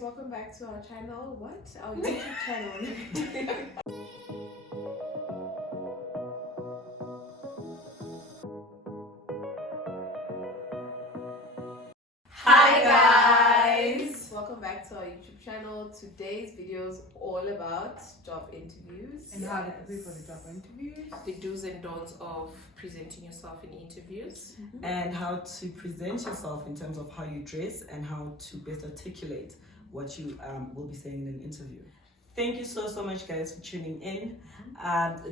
welcome back to our channel. What? Our YouTube channel. Hi guys! Welcome back to our YouTube channel. Today's video is all about job interviews. And how to prepare for the job interviews. The do's and don'ts of presenting yourself in interviews. Mm-hmm. And how to present yourself in terms of how you dress and how to best articulate what you will be saying in an interview. Thank you so much guys for tuning in.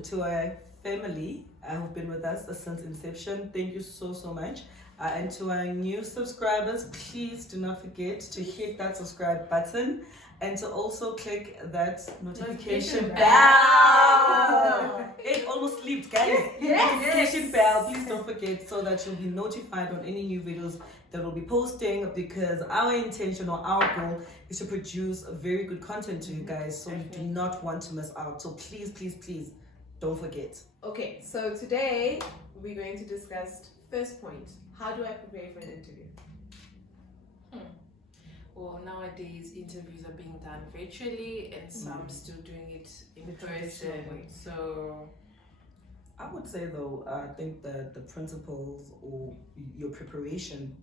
To our family who've been with us since inception, thank you so much. And to our new subscribers, please do not forget to hit that subscribe button and to also click that notification bell. It almost slipped, guys. Notification bell, please don't forget, so that you'll be notified on any new videos that we'll be posting, because our intention or our goal is to produce very good content to you guys, so you do not want to miss out. So please don't forget. Okay, so today we're going to discuss first point. How do I prepare for an interview? Well, nowadays interviews are being done virtually and some still doing it in person. So I would say though, I think that the principles or your preparation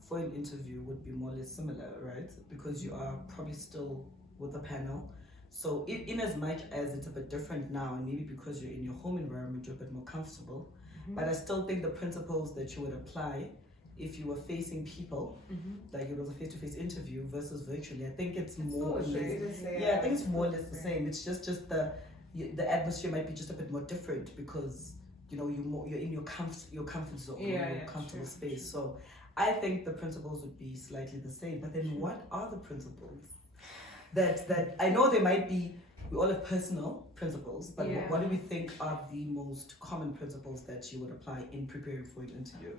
for an interview would be more or less similar, right? Because you are probably still with the panel. So in as much as it's a bit different now, and maybe because you're in your home environment, you're a bit more comfortable. But I still think the principles that you would apply if you were facing people, like it was a face-to-face interview versus virtually, I think it's more or less. I think it's more or less the same. It's just the atmosphere might be just a bit more different because you're in your comfort zone, your comfortable space. So I think the principles would be slightly the same. But then what are the principles that I know they might be? We all have personal principles, but what do we think are the most common principles that you would apply in preparing for an interview?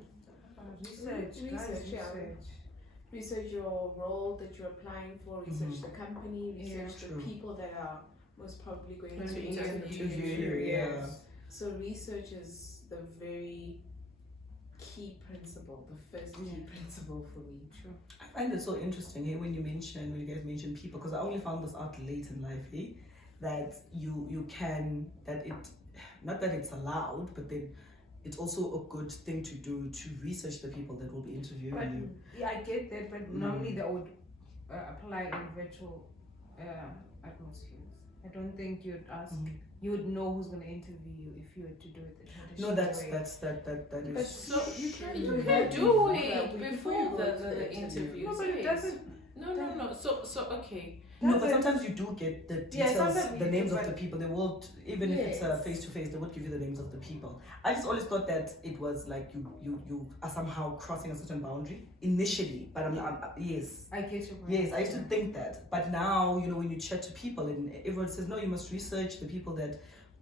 Research your role that you're applying for, research the company, research the people that are most probably going to interview you. So research is the very key principle, the first key principle for me. I find it so interesting when you guys mention people, because I only found this out late in life, that you can, that it, not that it's allowed, but then it's also a good thing to do to research the people that will be interviewing you. Yeah, I get that, but normally they would apply in virtual atmospheres. I don't think you'd ask, you would know who's going to interview you if you were to do it the traditional way. That is. but so you can do it before the interview. No, but it doesn't. No. So okay. No, but sometimes you do get the details, the names of the but people. They will, even if it's a face-to-face, they would give you the names of the people. I just always thought that it was like you are somehow crossing a certain boundary initially. But yes. I get your point. Yes, I used to think that. But now, when you chat to people and everyone says, no, you must research the people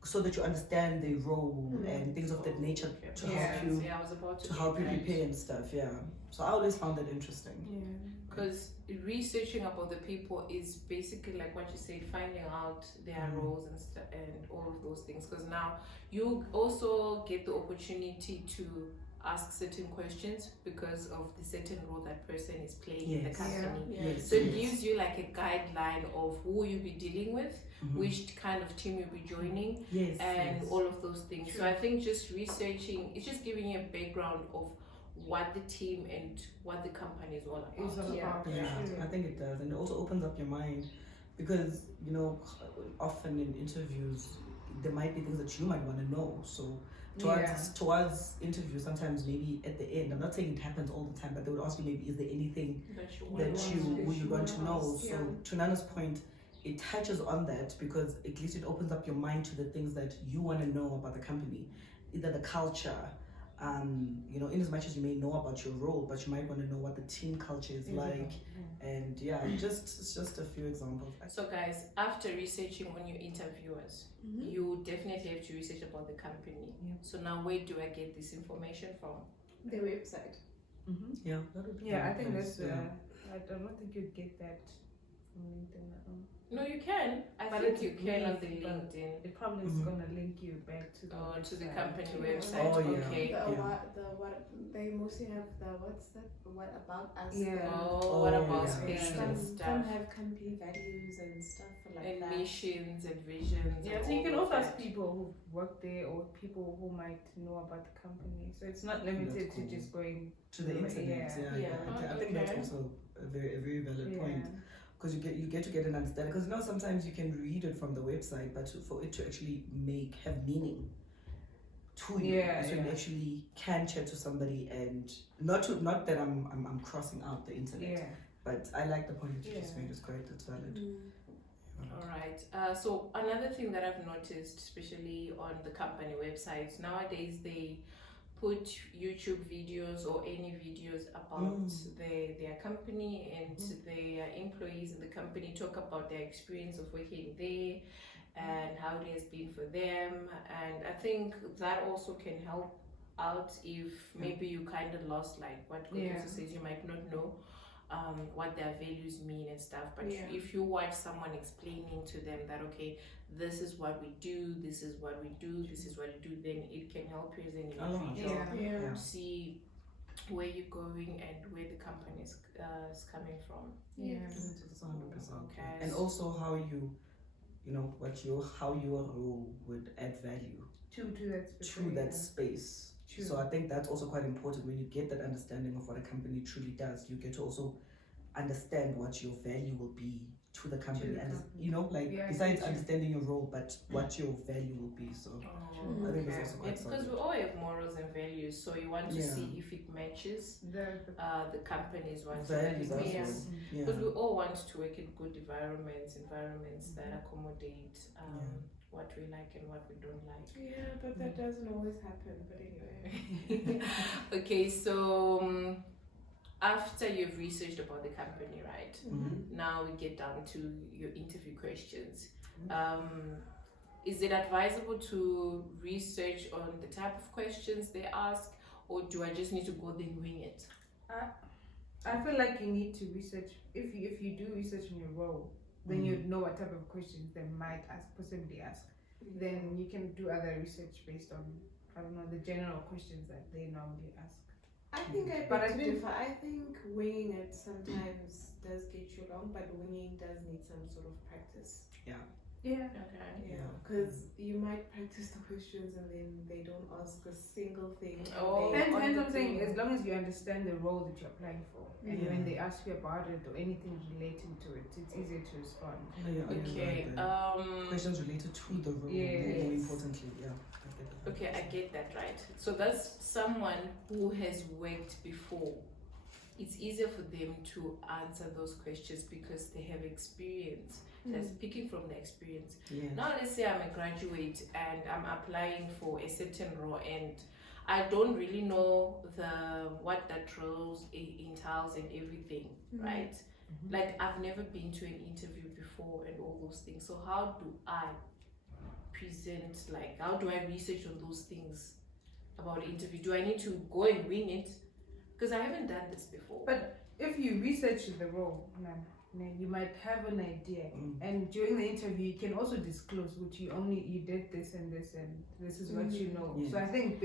so that you understand their role and things of that nature to help you prepare and stuff. Yeah. So I always found that interesting. Yeah. Because researching about the people is basically like what you said, finding out their roles and stuff and all of those things. Because now you also get the opportunity to ask certain questions because of the certain role that person is playing in the company. So it gives you like a guideline of who you'll be dealing with, which kind of team you'll be joining, and all of those things. So I think just researching, it's just giving you a background of what the team and what the company is all about. I think it does, and it also opens up your mind, because often in interviews there might be things that you might want to know. So towards interviews, sometimes maybe at the end, I'm not saying it happens all the time, but they would ask you, maybe is there anything that you want to know? So to Nana's point, it touches on that, because at least it opens up your mind to the things that you want to know about the company, either the culture, in as much as you may know about your role, but you might want to know what the team culture is like. And it's just a few examples. So guys, after researching on your interviewers, you definitely have to research about the company. So now, where do I get this information from? Their website. Yeah, that would be I think nice. that's I don't think you'd get that from LinkedIn. No, you can. I But think it's you can on the brief, but LinkedIn. It probably is gonna link you back to the To the website. company Yeah. website. Oh, yeah. Okay. What they mostly have what's that? What about us? Yeah. Oh, what about yeah. space Yeah. and Some stuff? have company values and stuff like And that. missions and visions. Yeah, and so you all can of also ask that. people who work there or people who might know about the company. So it's not limited That's cool. to just going To the internet, yeah. Yeah. I think that's Okay. also a very valid yeah. point. Because you get to get an understanding. Because sometimes you can read it from the website, but for it to actually have meaning to you, so you actually can chat to somebody and not that I'm crossing out the internet, Yeah. but I like the point that you just made. It's great. It's valid. All right. So another thing that I've noticed, especially on the company websites nowadays, they put YouTube videos or any videos about their company and their employees in the company, talk about their experience of working there and how it has been for them. And I think that also can help out if maybe you kind of lost, like what Kokoso says, you might not know what their values mean and stuff, but if you watch someone explaining to them that, okay, this is what we do, this is what we do, this is what you do, then it can help you as an individual to see where you're going and where the company is coming from. It's 100%. Okay. And also how how your role would add value to that space. True. So I think that's also quite important. When you get that understanding of what a company truly does, you get to also understand what your value will be to the company, besides understanding your role, but what your value will be. So I think that's also quite it's because we all have morals and values, so you want to see if it matches the company's values. Because we all want to work in good environments that accommodate what we like and what we don't like. Yeah, but that doesn't always happen. But anyway. Okay, so after you've researched about the company, right? Now we get down to your interview questions. Is it advisable to research on the type of questions they ask, or do I just need to go there and wing it? I feel like you need to research. If you do research on your role, then you'd know what type of questions they might possibly ask. Then you can do other research based on, I don't know, the general questions that they normally ask. I think I think winging it sometimes does get you along, but winging does need some sort of practice. Yeah. Okay. Yeah, because you might practice the questions and then they don't ask a single thing. Depends on saying, as long as you understand the role that you're applying for, and when they ask you about it or anything relating to it, it's easier to respond. Okay. Questions related to the role, more importantly. Okay, I get that, right? So that's someone who has worked before. It's easier for them to answer those questions because they have experience. They're speaking from their experience. Now let's say I'm a graduate and I'm applying for a certain role and I don't really know what that role entails and everything, right? Like I've never been to an interview before and all those things. So how do I present, like how do I research on those things about the interview? Do I need to go and wing it? Because I haven't done this before. But if you research the role, you might have an idea, and during the interview you can also disclose which you did this and this and this is what you know. So I think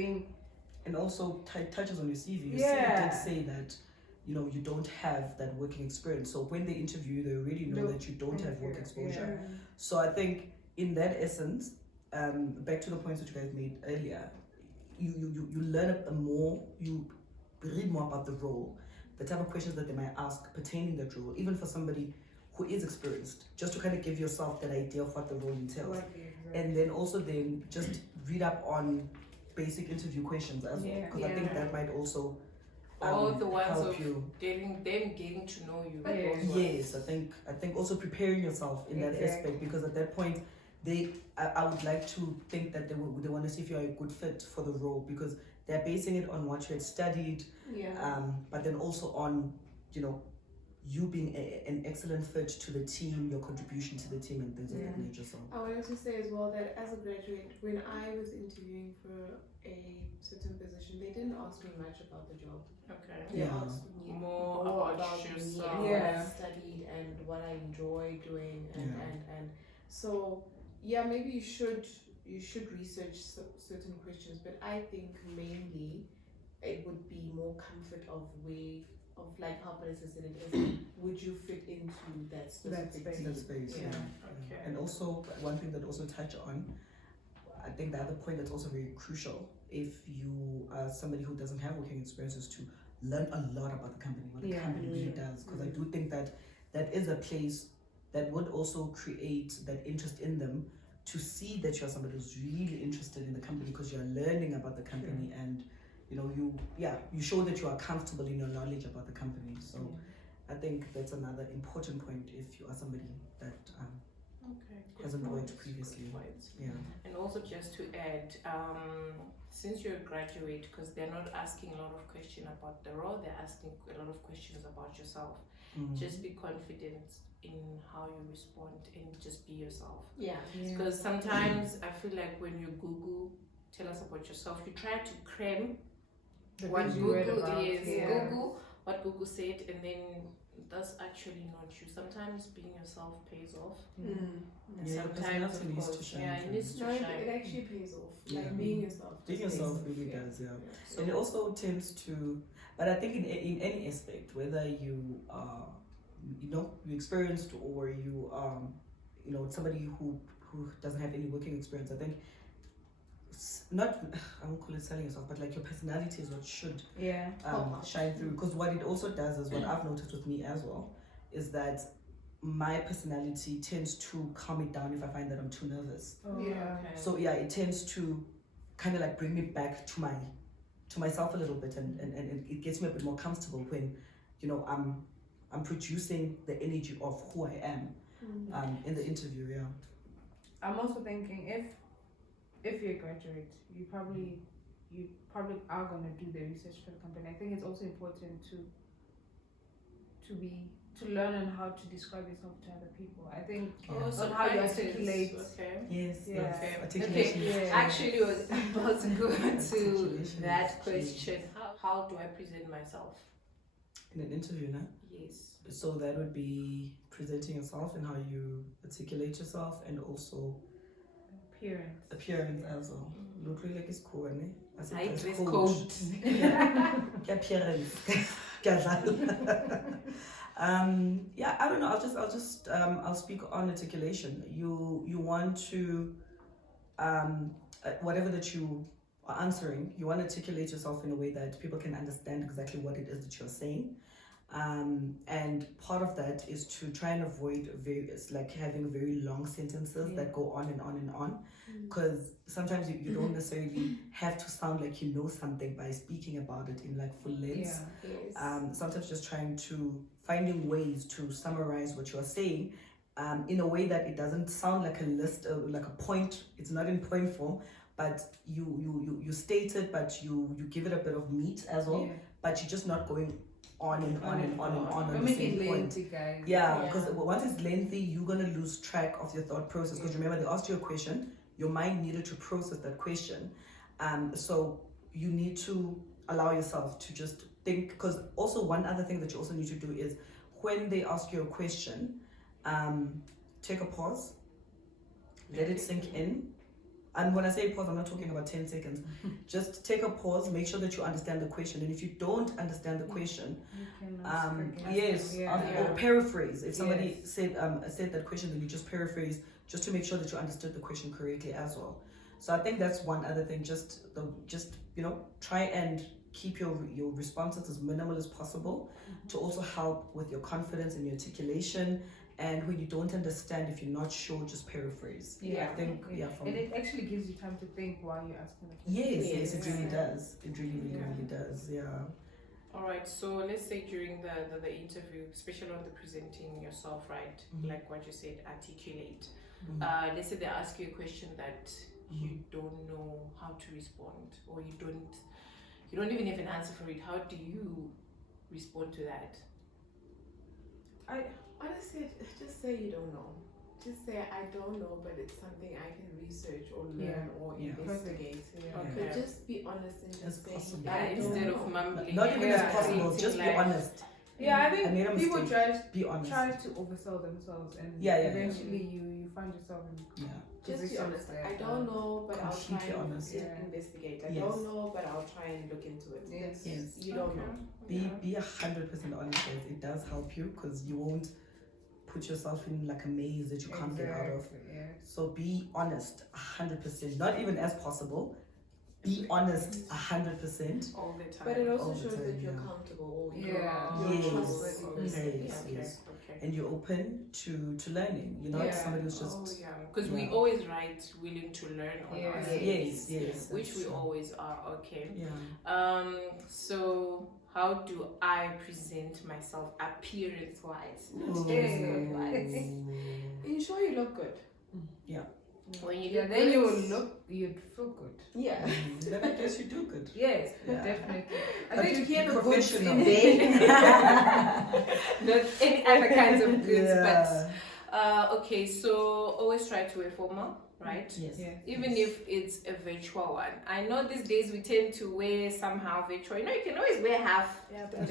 and also touches on your CV. Your CV did say that you don't have that working experience. So when they interview you, they already know that you don't have work exposure. So I think in that essence, back to the points that you guys made earlier, you learn more, you read more about the role, the type of questions that they might ask pertaining that role, even for somebody who is experienced, just to kind of give yourself that idea of what the role entails. And then also just read up on basic interview questions as well, because I think that might also all the ones help of you. getting to know you. Yes, I think also preparing yourself in that aspect, because at that point I would like to think that they want to see if you're a good fit for the role, because they're basing it on what you had studied, but then also on you being an excellent fit to the team, your contribution to the team, and things of that nature. So I wanted to say as well that as a graduate, when I was interviewing for a certain position, they didn't ask me much about the job. Okay. They Yeah. asked me More about about me yourself. and what Yeah. I studied and what I enjoy doing, and Yeah. and so yeah, maybe you should research certain questions, but I think mainly it would be more comfort of like how Melissa said it is. Would you fit into that specific space. team? that space, Yeah. yeah. Okay. And also one thing that also touch on, I think the other point that's also very crucial if you are somebody who doesn't have working experience is to learn a lot about the company, what the company really does. Because I do think that is a place that would also create that interest in them to see that you're somebody who's really interested in the company because you're learning about the company and you show that you are comfortable in your knowledge about the company. So I think that's another important point if you are somebody that hasn't worked previously. Yeah. And also just to add, since you're a graduate, because they're not asking a lot of questions about the role, they're asking a lot of questions about yourself. Just be confident in how you respond and just be yourself. Yeah. Because sometimes I feel like when you Google, tell us about yourself, you try to cram what Google is, Google, what Google said, and then that's actually not you. Sometimes being yourself pays off. And sometimes, of course, it needs to shine. It actually pays off. Yeah. Like being yourself. Being yourself really does, yeah. So, And it also tends to, but I think in any aspect, whether you are, you experienced or you somebody who doesn't have any working experience, I think I won't call it selling yourself, but like your personality is what should shine through. Because what it also does is what I've noticed with me as well is that my personality tends to calm it down if I find that I'm too nervous. So it tends to kind of like bring me back to myself a little bit, and it gets me a bit more comfortable when I'm producing the energy of who I am in the interview. Yeah. I'm also thinking if you're a graduate, you probably are gonna do the research for the company. I think it's also important to learn on how to describe yourself to other people. I think on how you articulate. Yes. Okay. Articulation. Actually, I was about to go to that question. How do I present myself in an interview, no? Yes. So that would be presenting yourself and how you articulate yourself, and also appearance as well. Look like it's cool, eh? I said dress code. Appearance. I don't know. I'll speak on articulation. You want to whatever that you are answering, you want to articulate yourself in a way that people can understand exactly what it is that you're saying. And part of that is to try and avoid having very long sentences that go on and on and on, because sometimes you don't necessarily have to sound like you know something by speaking about it in like full length. Sometimes just finding ways to summarize what you're saying in a way that it doesn't sound like a list like a point. It's not in point form, but you state it, but you give it a bit of meat as well, but you're just not going on and on and on and on the same point. Guys. Because once it's lengthy, you're gonna lose track of your thought process. Because remember, they asked you a question, your mind needed to process that question, so you need to allow yourself to just think. Because also one other thing that you also need to do is when they ask you a question, take a pause, let it sink in. And when I say pause, I'm not talking about 10 seconds. Just take a pause, make sure that you understand the question. And if you don't understand the question, or paraphrase. If somebody said that question, then you just paraphrase just to make sure that you understood the question correctly as well. So I think that's one other thing. Just try and keep your responses as minimal as possible to also help with your confidence and your articulation. And when you don't understand, if you're not sure, just paraphrase. I think, and it actually gives you time to think while you're asking the question. Yes, it really does. It really does, All right, so let's say during the interview, especially on the presenting yourself, right? Like what you said, articulate. Let's say they ask you a question that you don't know how to respond, or you don't even have an answer for it. How do you respond to that? Honestly, just say you don't know. Just say I don't know, but it's something I can research or learn or investigate. Okay. But just be honest and just say instead of mumbling. Not even as possible, just be honest. Yeah, I think people be honest. try to oversell themselves, and eventually you find yourself in just be honest. I don't know, but I'll try and investigate. I don't know, but I'll try and look into it. Yes. You don't know. Be 100% honest, guys. It does help you because you won't put yourself in like a maze that you can't get out of. So be honest 100%, not even as possible. Be honest 100% all the time. But it also shows that you're accountable. Yes. And you're open to learning. You're not somebody who's just because we always write willing to learn on our yes, which we always are. Okay. So how do I present myself appearance-wise? Ensure you look good. When you then you'd feel good. Then I guess you do good. Yes, definitely. I but think you hear the professional. Not any other kinds of goods, but okay. So always try to wear formal, right? Yes. Even if it's a virtual one. I know these days we tend to wear somehow virtual. You can always wear half. Because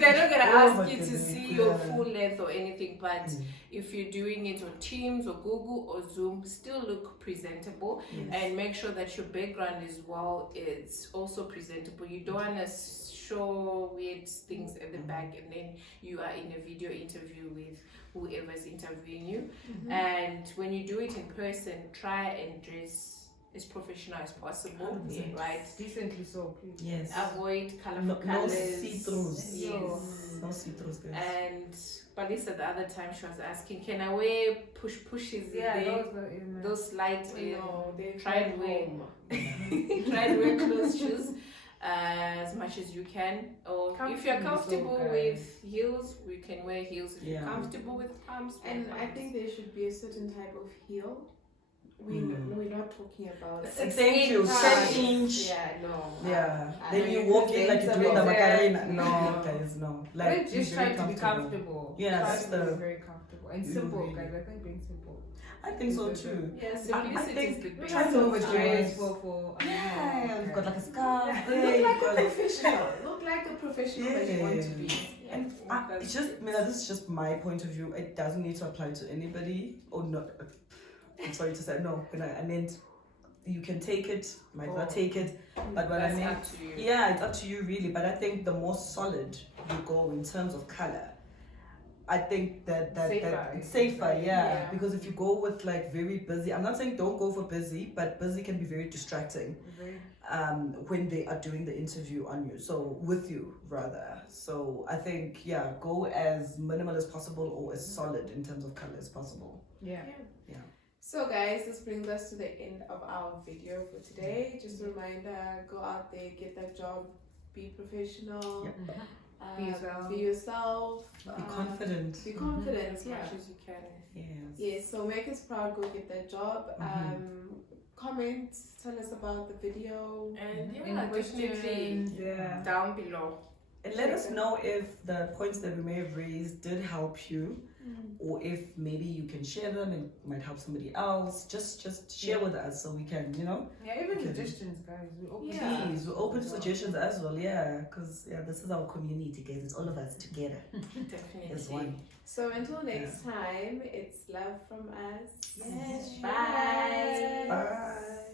they're not gonna ask you to see your full length or anything. But if you're doing it on Teams or Google or Zoom, still look presentable and make sure that your background as well is also presentable. You don't want to show weird things at the back and then you are in a video interview with whoever's interviewing you. And when you do it in person, try and dress as professional as possible, right? Decently so, please. Yes. Avoid colorful no colors. No see-throughs. Yes. No see-throughs, guys. And Balisa the other time she was asking, can I wear pushes? Those light. Try and wear. Try and wear closed shoes as much as you can. Or if you're comfortable with heels, we can wear heels. If you're comfortable with pumps. And I think there should be a certain type of heel. We're not talking about 6 inch. Then you walk in like you're doing the Macarena. No, guys, no. Like just try to be comfortable. Yes, try to be very comfortable and simple, guys. I think being simple. I think so too. Yes, simplicity is the best. Try to overdress for you've got like a scarf. Look like a professional. Look like a professional that you want to be. And it's just, this is just my point of view. It doesn't need to apply to anybody or not. I'm sorry to say no. I meant you can take it, might not take it, but what I meant, up to you. It's up to you really. But I think the more solid you go in terms of color, I think that it's safer, because if you go with like very busy, I'm not saying don't go for busy, but busy can be very distracting when they are doing the interview on you, so with you rather. So I think go as minimal as possible or as solid in terms of color as possible. So guys, this brings us to the end of our video for today. Just a reminder, go out there, get that job, be professional. Be yourself. Be confident. Be confident, as much as you can. Yes, so make us proud, go get that job. Comment, tell us about the video. And definitely down below. And let us know if the points that we may have raised did help you, or if maybe you can share them and might help somebody else. Just share with us so we can, even suggestions, guys. We're open. Please, we're open to suggestions as well. Because this is our community, guys. It's all of us together. Definitely. As one. So until next time, it's love from us. Yes. Bye. Bye.